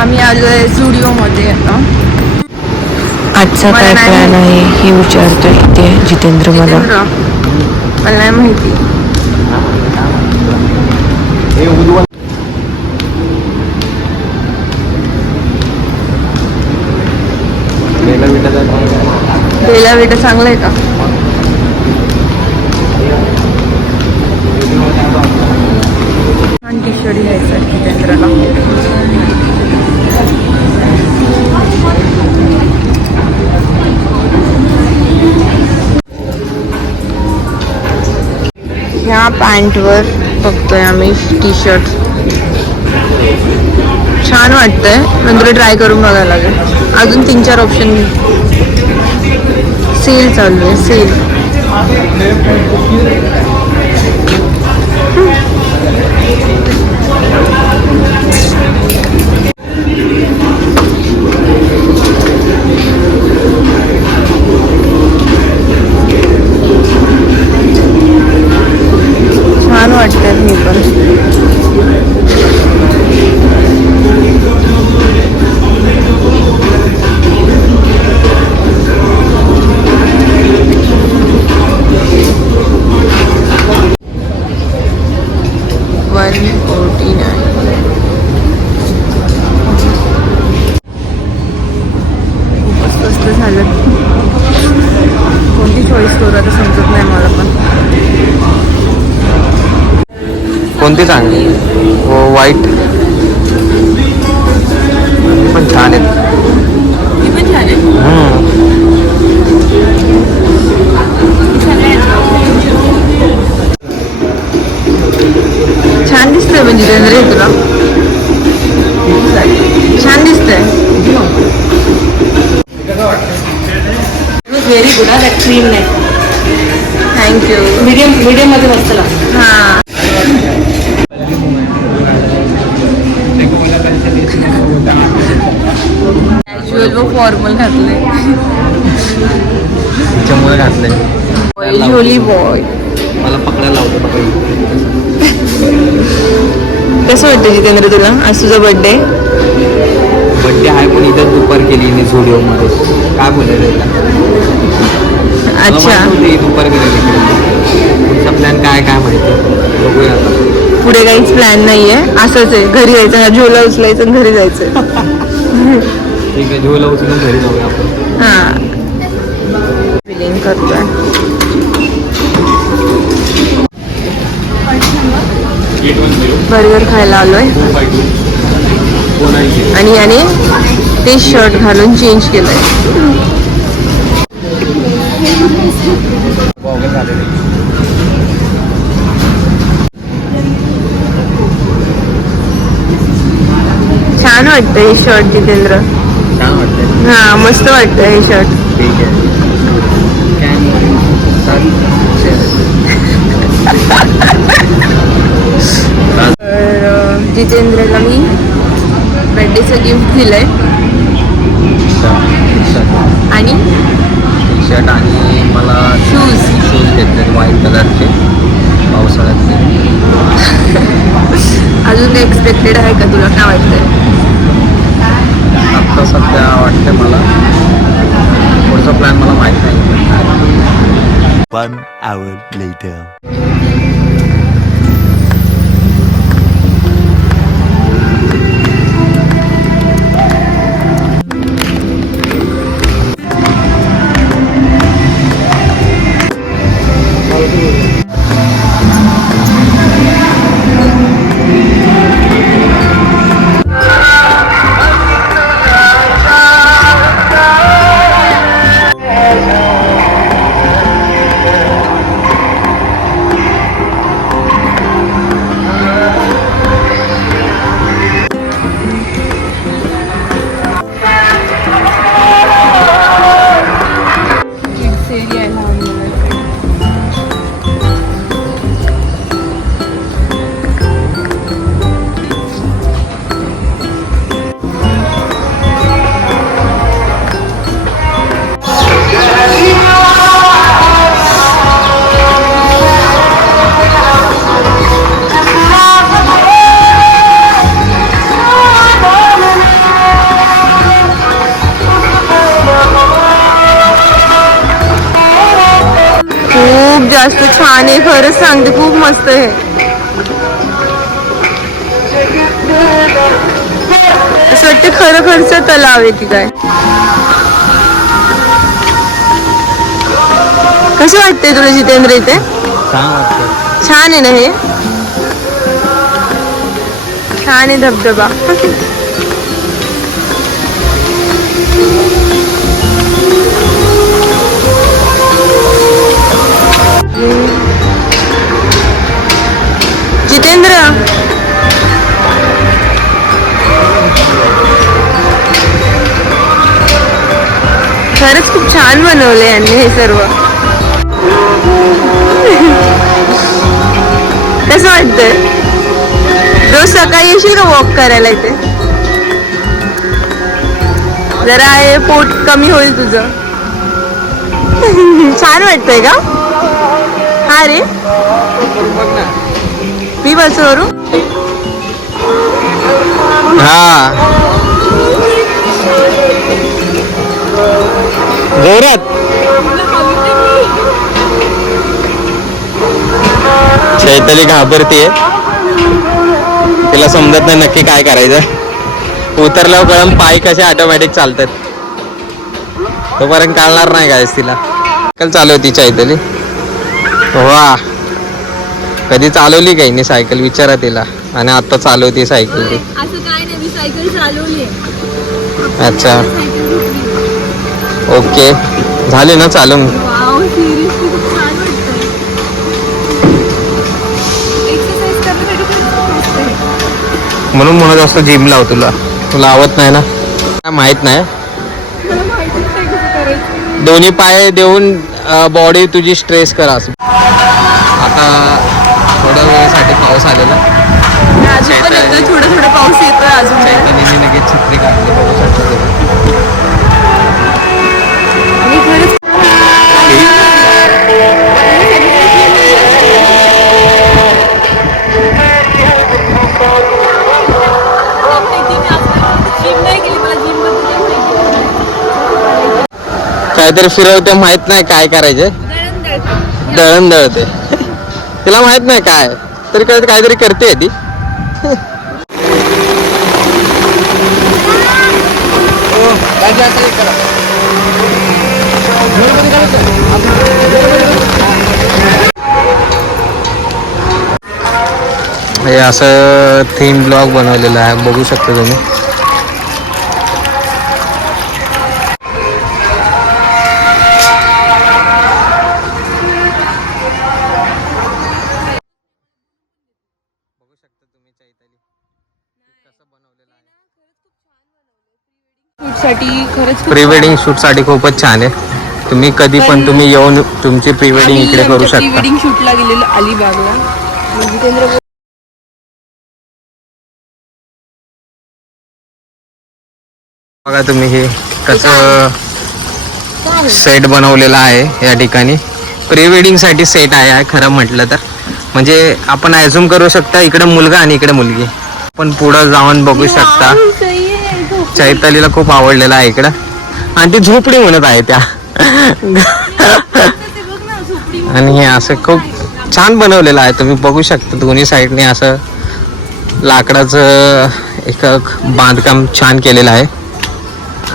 आम्ही आलोय स्टुडिओमध्ये आता. आजचा काय प्लॅन आहे हे विचारतोय ते जितेंद्र मला. मला नाही माहिती. बेला विटा चांगलं आहे का? छान टी शर्ट घ्यायचा आहे जितेंद्रला. ह्या पॅन्टवर बघतोय आम्ही टी शर्ट. छान वाटतंय, नंतर ट्राय करून बघायला लागेल. अजून 3-4 ऑप्शन. सेल चालू आहे, सेल. छान वाटतंय मी पण. कोणती चॉईस करू आता समजत नाही मला पण. कोणती चांगली? हो, व्हाईट पण छान आहेत. ती पण छान आहे. छान दिसतंय म्हणजे जितेंद्र तुला. छान दिसतंय. Very good. हा क्रीम नाही. थँक्यू. मीडियम मध्ये मस्त लागतं. हां. कॅज्युअल व फॉर्मल घातले. त्याच्यामुळे घातले. झोली बॉय. मला पकडायला लावतो. कसं वाटतं जितेंद्र तुला? आज तुझा बर्थडे आहे पण इथं दुपार केली स्टुडिओमध्ये. काय बोलायचं? अच्छा. दुपार केली. पुढचा प्लॅन काय माहिती, बघूया आता. पुढे काहीच प्लॅन नाहीये, असंच आहे. घरी जायचं, झोला उचलायचं आणि घरी जायचं. ठीक आहे, झोला उचलून घरी जाऊया आपण. हां, फिलिंग करतोय. बर्गर खायला आलोय आणि याने ते शर्ट घालून चेंज केलंय. छान वाटतं हे शर्ट जितेंद्र. छान वाटतंय. हां, मस्त वाटतं हे शर्ट. ठीक आहे. तर जितेंद्रला मी बर्थडेचं गिफ्ट दिलंय आणि टी शर्ट आणि मला शूज घेतले व्हाईट कलरचे पावसाळ्यातले. अजून काही एक्सपेक्टेड आहे का तुला? काय वाटतंय? आत्ता सध्या वाटतं मला. पुढचा प्लॅन मला माहीत नाही. 1 hour later. छान आहे, खरंच सांगते खूप मस्त आहे. असं वाटतं खरं तलाव आहे की काय. कसं वाटतंय तुला जितेंद्र इथे? छान आहे ना हे, छान आहे धबधबा. जितेंद्र खरंच खूप छान बनवलं यांनी हे सर्व. कसं वाटतंय? रोज सकाळी येशील का वॉक करायला इथे? जरा हे पोट कमी होईल तुझं. छान वाटतंय का? हा रे, मी बसवरू. हा जोरात. चैताली घाबरतीये, तिला समजत नाही नक्की काय करायचं. उतरल्यावर कळम पाय कसे ऑटोमॅटिक चालतात, तोपर्यंत कळणार नाही काय तिला. सायकल चालवती चैताली. वा, कधी चालवली काही नाही सायकल विचारा तिला. आणि आता चालवती सायकल ती. असं काय नाही, मी सायकल चालवली. अच्छा, ओके, झाली ना चालून. म्हणून म्हणत असतो जिम लाव. तुला आवडत नाही ना, काय माहित नाही. दोन्ही पाय देऊन बॉडी तुझी स्ट्रेस करा. आता थोड्या वेळेसाठी पाऊस आलेला. थोडं पाऊस येतोय अजून. चैतन्याने लगेच छत्री काढली, बघू शकता तुम्ही. काहीतरी फिरवते, माहित नाही काय करायचे. दळण दळते. तिला माहित नाही काय तरी काहीतरी करते ती. हे असं थीम ब्लॉग बनवलेलं आहे, बघू शकता तुम्ही. प्री वेडिंग शूट साठी खूपच छान आहे. तुम्ही कधी पण तुम्ही येऊन तुमची प्री वेडिंग इकडे करू शकता. प्री वेडिंग शूटला गेलेलो अलिबागला. जितेंद्र बघा तुम्ही हे कसं सेट बनवलेला आहे. या ठिकाणी प्री वेडिंग साठी सेट आहे खरं म्हटलं तर. म्हणजे आपण ॲझ्युम करू शकता इकडे मुलगा आणि इकडे मुलगी. पण पुढं जाऊन बघू शकता. चैतालीला खूप आवडलेला आहे इकडं. आणि ती झोपडी म्हणत आहे त्या. आणि हे असं खूप छान बनवलेलं आहे. तुम्ही बघू शकता दोन्ही साईडने असं लाकडाचं एक बांधकाम छान केलेलं आहे.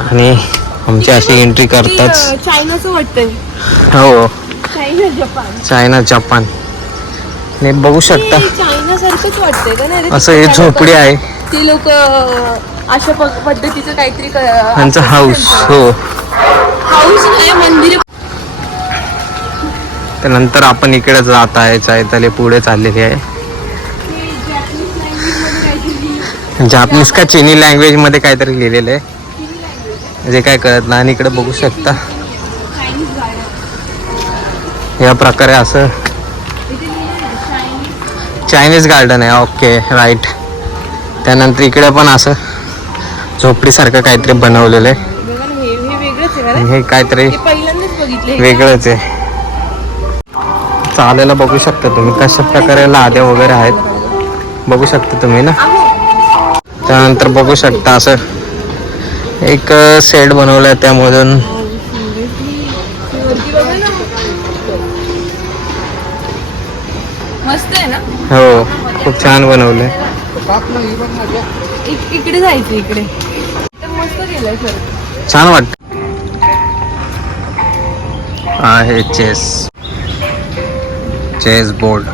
आणि आमची अशी एंट्री करतात. चायनाचं वाटतंय. हो, चायना जपान हे बघू शकता. चायना सारखंच वाटतंय का नाही? असं हे झोपडी आहे. ती लोक अशा पद्धतीचं काहीतरी त्यांचं हाऊस. हो, हाऊस नाही, मंदिर. त्यानंतर आपण इकडे जात आहे. चैताली पुढे चाललेली आहे. जापनीज का चिनी लँग्वेज मध्ये काहीतरी लिहिलेलं आहे, जे काय कळत नाही. आणि इकडे बघू शकता या प्रकारे असं चायनीज गार्डन आहे. Okay, right. त्यानंतर इकडे पण असं झोपडीसारखं काहीतरी बनवलेलं आहे. हे काहीतरी वेगळंच आहे. चालायला बघू शकता तुम्ही कशा प्रकारे लाद्या वगैरे आहेत, बघू शकता तुम्ही ना. त्यानंतर बघू शकता असं एक सेट बनवलाय, त्यामधून खूप छान बनवलंय. इकडे जायचं इकडे मस्त केलंय सर. छान वाटत आहे. Chess board